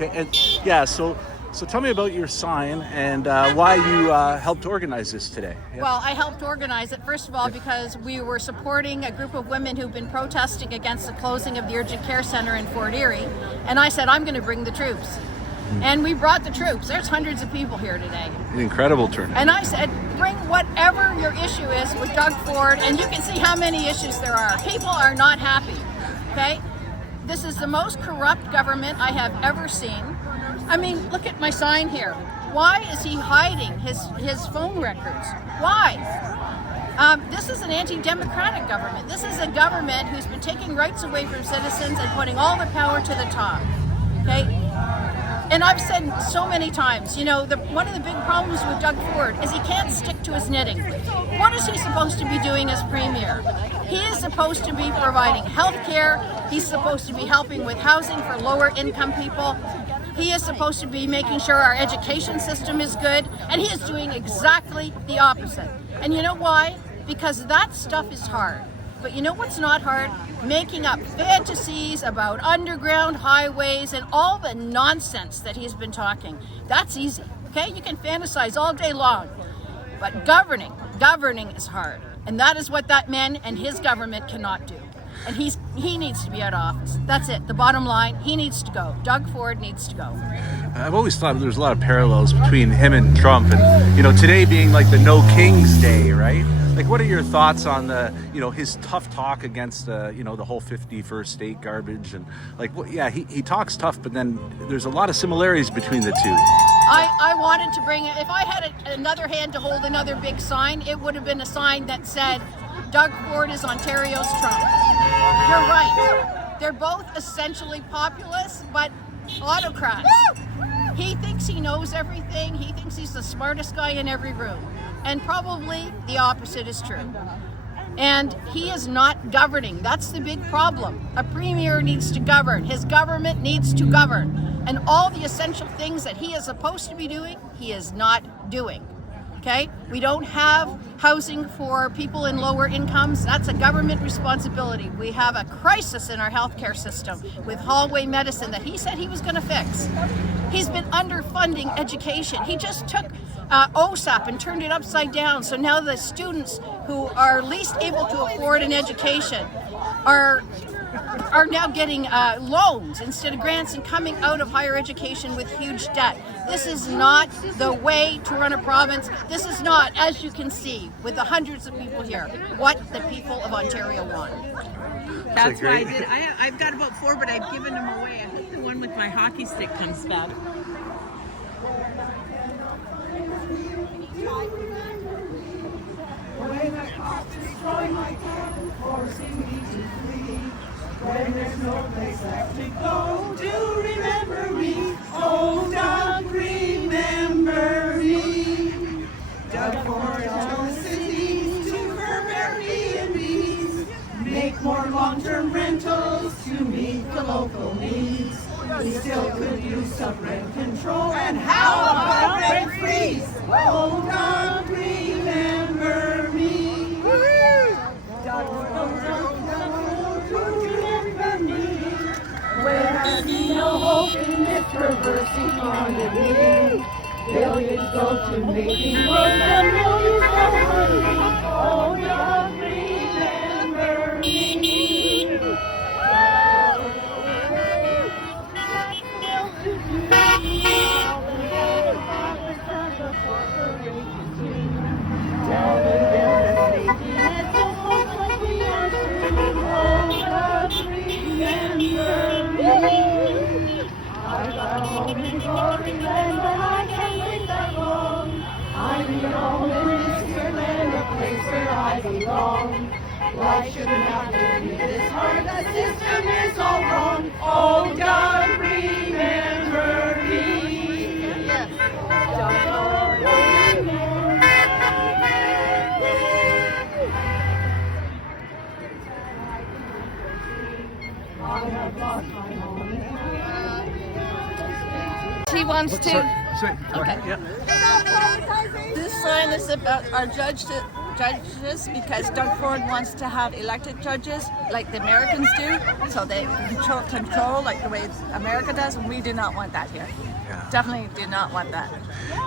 Okay, and yeah, so tell me about your sign and why you helped organize this today. Yeah. Well, I helped organize it, first of all, because we were supporting a group of women who've been protesting against the closing of the urgent care center in Fort Erie, and I said, I'm going to bring the troops. And we brought the troops. There's hundreds of people here today. An incredible turnout. And I said, bring whatever your issue is with Doug Ford, and you can see how many issues there are. People are not happy, okay? This is the most corrupt government I have ever seen. I mean, look at my sign here. Why is he hiding his phone records? Why? This is an anti-democratic government. This is a government who's been taking rights away from citizens and putting all the power to the top, okay? And I've said so many times, you know, one of the big problems with Doug Ford is he can't stick to his knitting. What is he supposed to be doing as premier? He is supposed to be providing health care. He's supposed to be helping with housing for lower income people. He is supposed to be making sure our education system is good. And he is doing exactly the opposite. And you know why? Because that stuff is hard. But you know what's not hard? Making up fantasies about underground highways and all the nonsense that he's been talking. That's easy, okay? You can fantasize all day long. But governing is hard. And that is what that man and his government cannot do. And he needs to be out of office. That's it. The bottom line, he needs to go. Doug Ford needs to go. I've always thought there's a lot of parallels between him and Trump, and you know, today being like the No Kings Day, right? Like, what are your thoughts on the, you know, his tough talk against you know, the whole 51st state garbage, and like, yeah, he talks tough, but then there's a lot of similarities between the two. I wanted to bring it. If I had another hand to hold another big sign, it would have been a sign that said, Doug Ford is Ontario's Trump. You're right. They're both essentially populists, but autocrats. He thinks he knows everything. He thinks he's the smartest guy in every room. And probably the opposite is true. And he is not governing. That's the big problem. A premier needs to govern. His government needs to govern. And all the essential things that he is supposed to be doing, he is not doing. Okay? We don't have housing for people in lower incomes. That's a government responsibility. We have a crisis in our healthcare system with hallway medicine that he said he was going to fix. He's been underfunding education. He just took OSAP and turned it upside down. So now the students who are least able to afford an education are now getting loans instead of grants and coming out of higher education with huge debt. This is not the way to run a province. This is not, as you can see, with the hundreds of people here, what the people of Ontario want. That's why I did. I've got about 4, but I've given them away. I hope the one with my hockey stick comes back. When there's no place left to go, do remember me. Oh, Doug, remember me. Doug Ford tells the cities to curb Airbnbs, make more long-term rentals to meet the local needs. We still could use some rent control, and how about rent freeze? Oh, Doug, remember me. Doug, where be no hope in this perverse economy. Billions go to making roads and millions go money. Oh, Doug, remember me. I got home in glory land, but I can't think that long. I belong in this land, a place where I belong. Life shouldn't have to be this hard, the system is all wrong. Oh, God, remember me. Yes. God, remember me. I have lost my home. He wants to. Sorry. Go ahead. Yeah. This sign is about our judge to judges because Doug Ford wants to have elected judges like the Americans do, so they control like the way America does, and we do not want that here. Yeah. Definitely do not want that.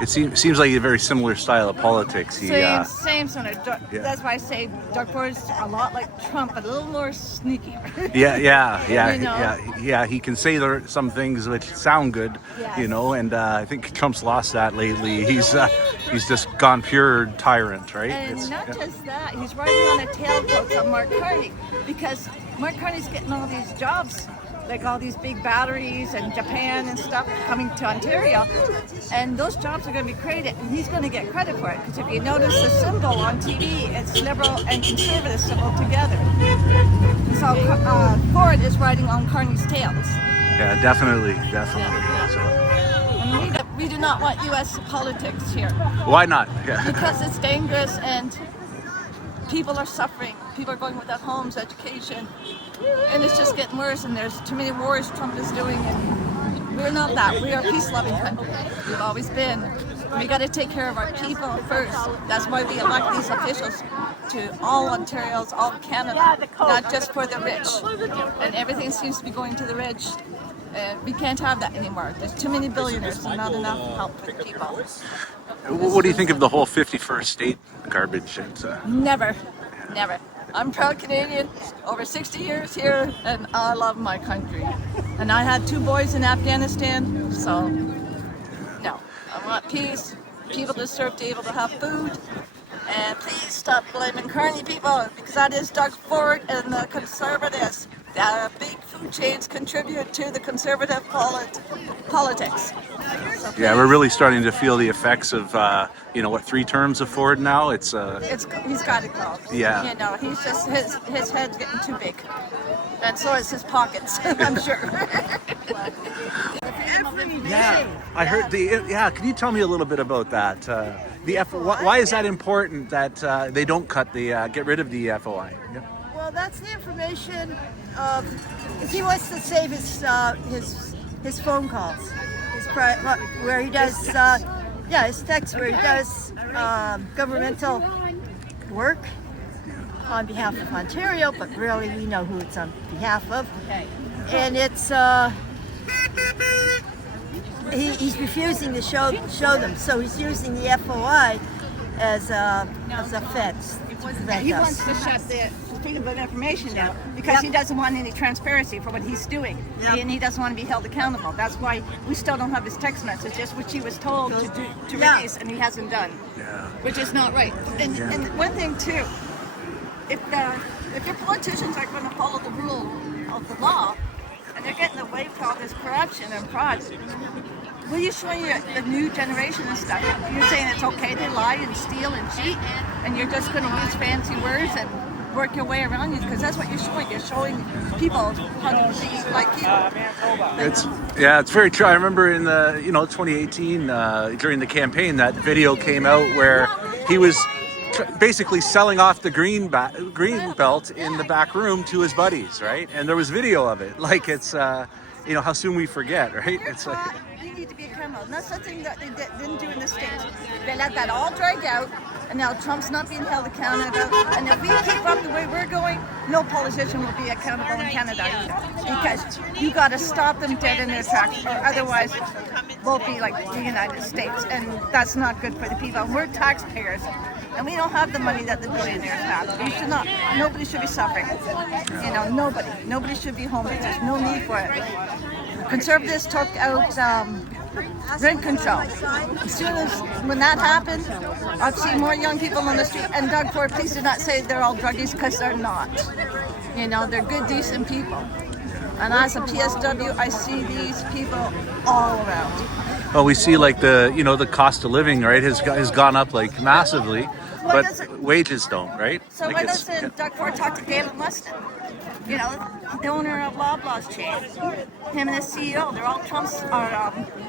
It seems like a very similar style of politics. Same sort of. That's why I say Doug Ford's a lot like Trump, but a little more sneaky. Yeah. He can say some things which sound good, Yes. and I think Trump's lost that lately. He's just gone pure tyrant, right? And just that, he's riding on a tailcoats on Mark Carney because Mark Carney's getting all these jobs, like all these big batteries and Japan and stuff coming to Ontario, and those jobs are going to be created, and he's going to get credit for it because if you notice the symbol on TV, it's Liberal and Conservative symbol together. So Ford is riding on Carney's tails. Yeah, definitely. Yeah. So, And we do not want U.S. politics here why not? Yeah. because it's dangerous and people are suffering. People are going without homes, education, and it's just getting worse. And there's too many wars Trump is doing, and we're not that. We are a peace-loving country. We've always been. We got to take care of our people first. That's why we elect these officials to all Ontarians, all Canada, not just for the rich. And everything seems to be going to the rich. And we can't have that anymore. There's too many billionaires and not enough help for the people. What do you think of the whole 51st state garbage? Never. I'm proud Canadian, over 60 years here, and I love my country. And I had 2 boys in Afghanistan, so no. I want peace. People deserve to be able to have food. And please stop blaming Carney people, because that is Doug Ford and the Conservatives. The big food chains contribute to the Conservative politics. So Yeah, we're really starting to feel the effects of, 3 terms of Ford now? He's got it go. Yeah. He's just, his head's getting too big. And so is his pockets, I'm sure. Yeah, I heard can you tell me a little bit about that? Why is that important that they don't get rid of the FOI? Yeah. Well, that's the information of, if he wants to save his phone calls, where he does, his texts where he does governmental work on behalf of Ontario, but really we know who it's on behalf of. And it's he's refusing to show them, so he's using the FOI as a fence. He wants to shut the Freedom of Information down because he doesn't want any transparency for what he's doing, and he doesn't want to be held accountable. That's why we still don't have his text messages, which he was told to release, and he hasn't done, which is not right. And one thing too, if your politicians are going to follow the rule of the law, and they're getting away with all this corruption and fraud, will you show the new generation and stuff? You're saying it's okay to lie and steal and cheat, and you're just going to use fancy words and work your way around you, because that's what you're showing. You're showing people how to be like you. It's very true. I remember in the 2018 during the campaign, that video came out where he was basically selling off the green belt in the back room to his buddies, right? And there was video of it. Like, it's how soon we forget, right? It's like, you need to be accountable. And that's something that they didn't do in the States. They let that all drag out, and now Trump's not being held accountable. And if we keep up the way we're going, no politician will be accountable in Canada either. Because you got to stop them dead in their tracks, or otherwise we'll be like the United States, and that's not good for the people. We're taxpayers, and we don't have the money that the billionaires have. We should not. Nobody should be suffering. Nobody should be homeless. There's no need for it. Conservatives took out rent control. As soon as when that happened, I've seen more young people on the street. And Doug Ford, please do not say they're all druggies, because they're not. They're good, decent people. And as a PSW, I see these people all around. well, we see like the cost of living, right, has gone up like massively, but wages don't, right? So like why doesn't Doug Ford talk to Galen Weston? The owner of Loblaws chain, him and his CEO, they're all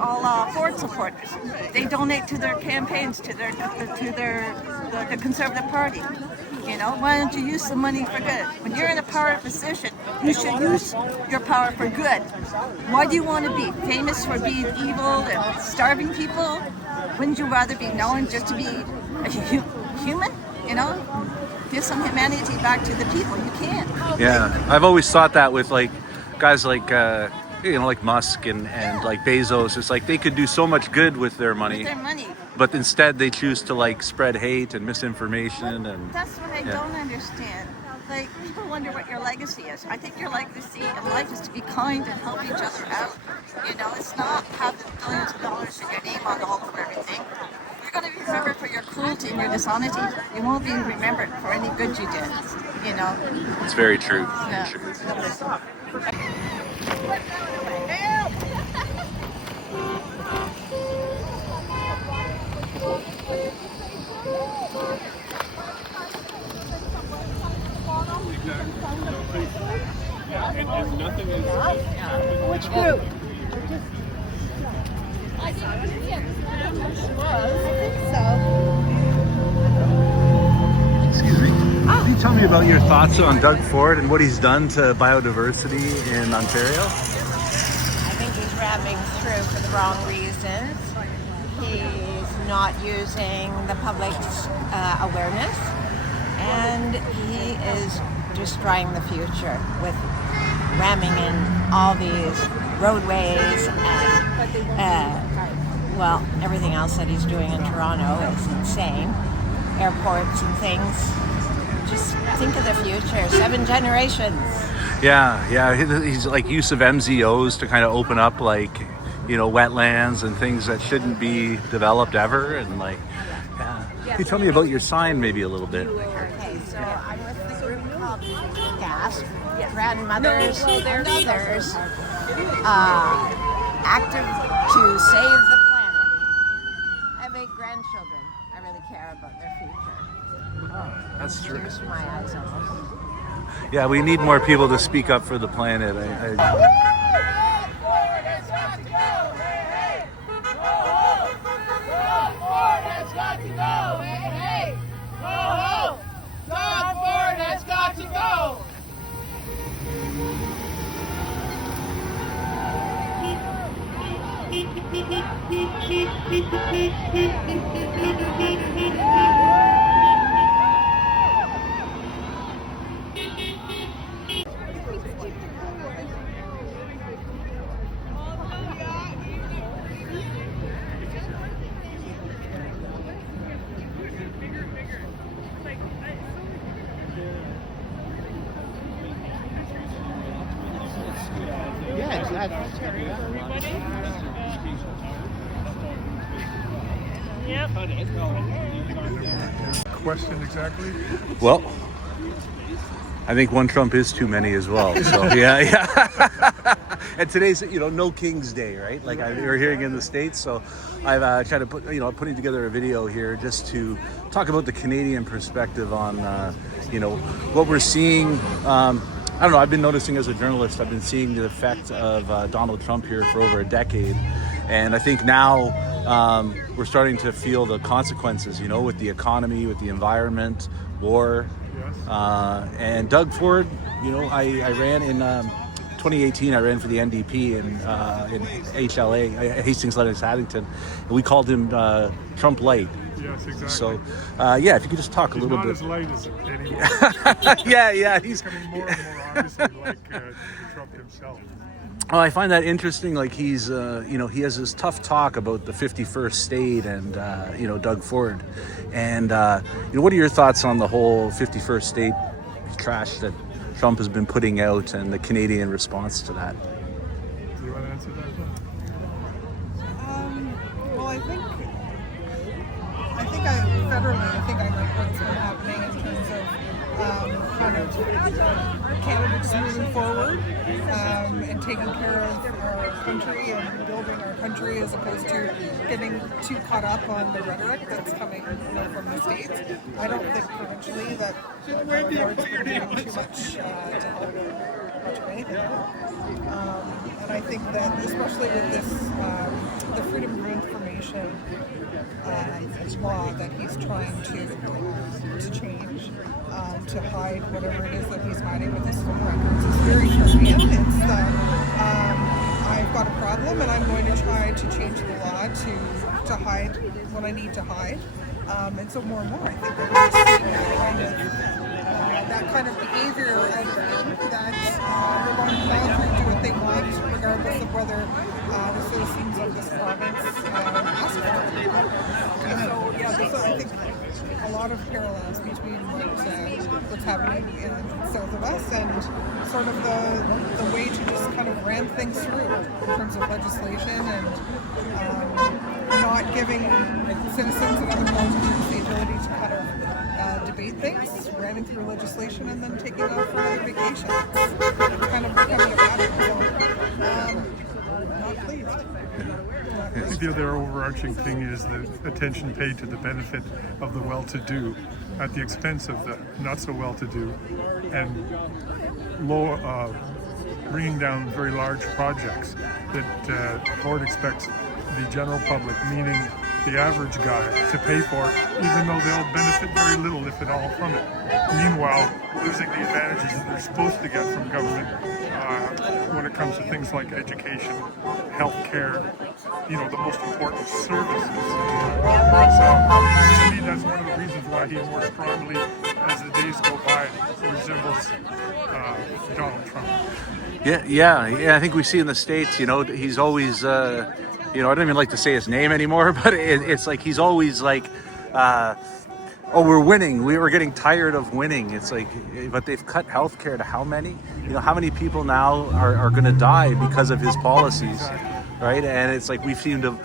all Ford supporters. They donate to their campaigns, to the Conservative Party. Why don't you use the money for good? When you're in a power position, you should use your power for good. Why do you want to be famous for being evil and starving people? Wouldn't you rather be known just to be a human? You know, give some humanity back to the people. You can't. Yeah, I've always thought that with like guys like like Musk and like Bezos. It's like they could do so much good with their money, With their money. but instead they choose to like spread hate and misinformation. And That's what I don't understand. Like, people wonder what your legacy is. I think your legacy in life is to be kind and help each other out. You know, it's not having billions of dollars in your name on all of everything. You're going to be remembered for your cruelty and your dishonesty. You won't be remembered for any good you did. You know. it's very true. Yeah. True. Which group? Excuse me. Can you tell me about your thoughts on Doug Ford and what he's done to biodiversity in Ontario? I think he's ramming through for the wrong reasons. He's not using the public's awareness, and he is destroying the future with ramming in all these roadways and everything else that he's doing in Toronto is insane. Airports and things. Just think of the future. 7 generations. Yeah, he's like use of MZOs to kind of open up like, wetlands and things that shouldn't be developed ever. And like, Can you tell me about your sign maybe a little bit? Okay, so I'm with the group called GAS, Grandmothers and Others, active to save the planet. I have 8 grandchildren. I really care about their future. That's true. Tears from my eyes almost. Yeah, we need more people to speak up for the planet. Question exactly? Well, I think one Trump is too many as well. So yeah. And today's No Kings Day, right? Like we're hearing in the States. So I've tried to put putting together a video here just to talk about the Canadian perspective on what we're seeing. I don't know. I've been noticing as a journalist, I've been seeing the effect of Donald Trump here for over a decade, and I think now we're starting to feel the consequences. With the economy, with the environment, war, and Doug Ford. I ran in 2018. I ran for the NDP in HLA, Hastings, Lennox, Addington, and we called him Trump Light. Yes, exactly. So, if you could just talk a little not bit. As light as anymore. Yeah, he's becoming more and more obviously like Trump himself. Well, I find that interesting. Like he's, he has this tough talk about the 51st state and, Doug Ford. And, what are your thoughts on the whole 51st state trash that Trump has been putting out and the Canadian response to that? Do you want to answer that one? Well, I think I like what's been happening in terms of candidates moving forward and taking care of our country and building our country as opposed to getting too caught up on the rhetoric that's coming from the States. I don't think provincially that the board's been doing too much to help much of anything. And I think that especially with this, the Freedom of Information law that he's trying to change, to hide whatever it is that he's hiding with his phone records. It's very Trumpian. It's I've got a problem and I'm going to try to change the law to hide what I need to hide. And so more and more, I think that we're seeing that kind of behavior of them, that they're going to do what they want, regardless of whether the citizens of this province ask for it. And so, yeah, there's, I think, a lot of parallels between what's happening in south of us and sort of the way to just kind of ram things through in terms of legislation and not giving citizens and other politicians the ability to kind of debate things, ramming through legislation and then taking off for another vacation. It's kind of becoming a pattern. So, not pleased. I think the other overarching thing is the attention paid to the benefit of the well-to-do at the expense of the not-so-well-to-do, and bringing down very large projects that Ford expects the general public, meaning the average guy, to pay for, even though they'll benefit very little, if at all, from it. Meanwhile, losing the advantages that they're supposed to get from government when it comes to things like education, healthcare, the most important services. So, to me, that's one of the reasons why he more strongly, as the days go by, resembles Donald Trump. Yeah. I think we see in the States, he's always, I don't even like to say his name anymore, but it's like he's always like, we're winning. We're getting tired of winning. It's like, but they've cut healthcare to how many? How many people now are going to die because of his policies, right? And it's like we seem to,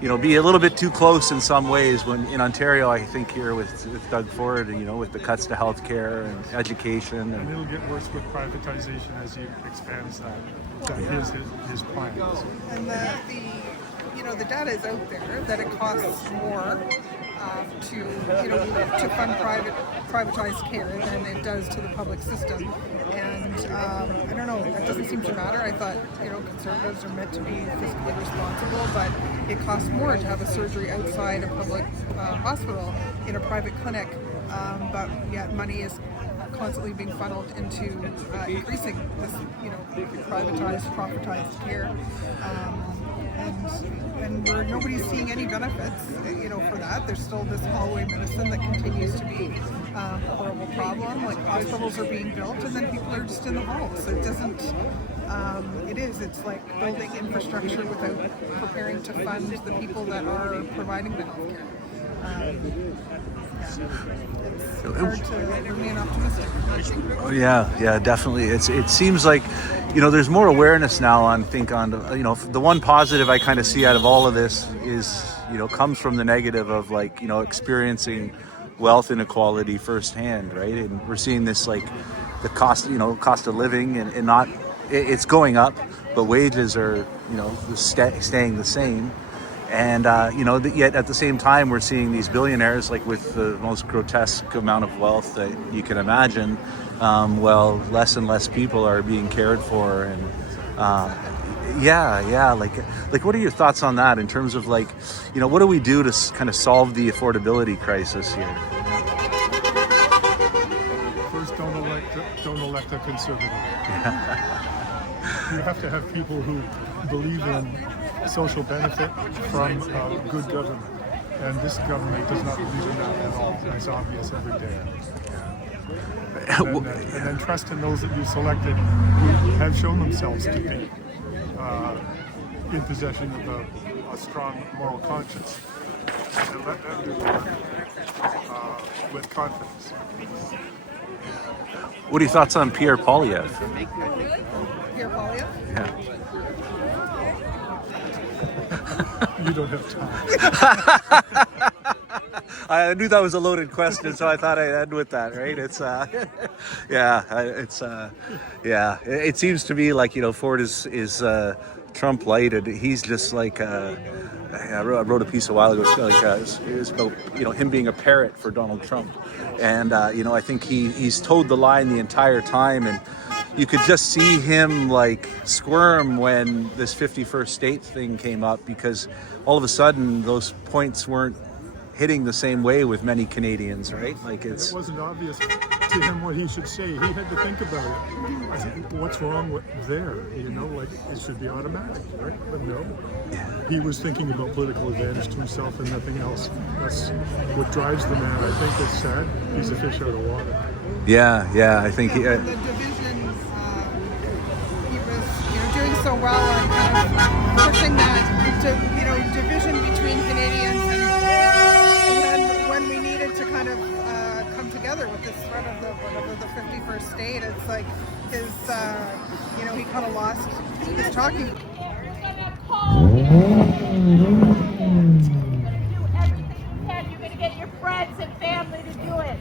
be a little bit too close in some ways. When in Ontario, I think here with Doug Ford, with the cuts to healthcare and education, and it'll get worse with privatization as he expands that his plans. And the data is out there that it costs more to fund privatized care than it does to the public system. And I don't know, that doesn't seem to matter. I thought, conservatives are meant to be fiscally responsible, but it costs more to have a surgery outside a public hospital in a private clinic, but yet money is constantly being funneled into increasing this, privatized, profitized care. And nobody's seeing any benefits, for that. There's still this hallway medicine that continues to be a horrible problem. Like, hospitals are being built and then people are just in the halls. So it doesn't, it's like building infrastructure without preparing to fund the people that are providing the healthcare. It's hard to remain optimistic. Oh, yeah, definitely. It seems like, there's more awareness now the one positive I kind of see out of all of this is, comes from the negative of experiencing wealth inequality firsthand, right? And we're seeing this the cost of living and not, it's going up, but wages are, staying the same. And, yet at the same time, we're seeing these billionaires, with the most grotesque amount of wealth that you can imagine, less and less people are being cared for. And, what are your thoughts on that in terms of, what do we do to kind of solve the affordability crisis here? First, don't elect a conservative. You have to have people who believe in social benefit from good government, and this government does not believe in that at all. It's obvious every day. And then trust in those that you selected who have shown themselves to be in possession of a strong moral conscience, and let them do work with confidence. What are your thoughts on Pierre Poilievre? Pierre Poilievre? Yeah. You don't have time. I knew that was a loaded question, so I thought I'd end with that, right? It seems to me like, Ford is Trump light, and he's just I wrote a piece a while ago, it was about, him being a parrot for Donald Trump. And, I think he's towed the line the entire time, and you could just see him squirm when this 51st state thing came up, because all of a sudden those points weren't hitting the same way with many Canadians, right? It wasn't obvious to him what he should say. He had to think about it. I think, what's wrong with there? You know, like it should be automatic, right? But no, he was thinking about political advantage to himself and nothing else. That's what drives the man. I think it's sad. He's a fish out of water. Yeah, I think he. The divisions, he was doing so well on kind of pushing that division between Canadians, and when we needed to kind of come together with this threat of the 51st state, it's like his he kind of lost his talking. You're going to get your friends and family to do it.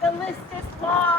The list is long.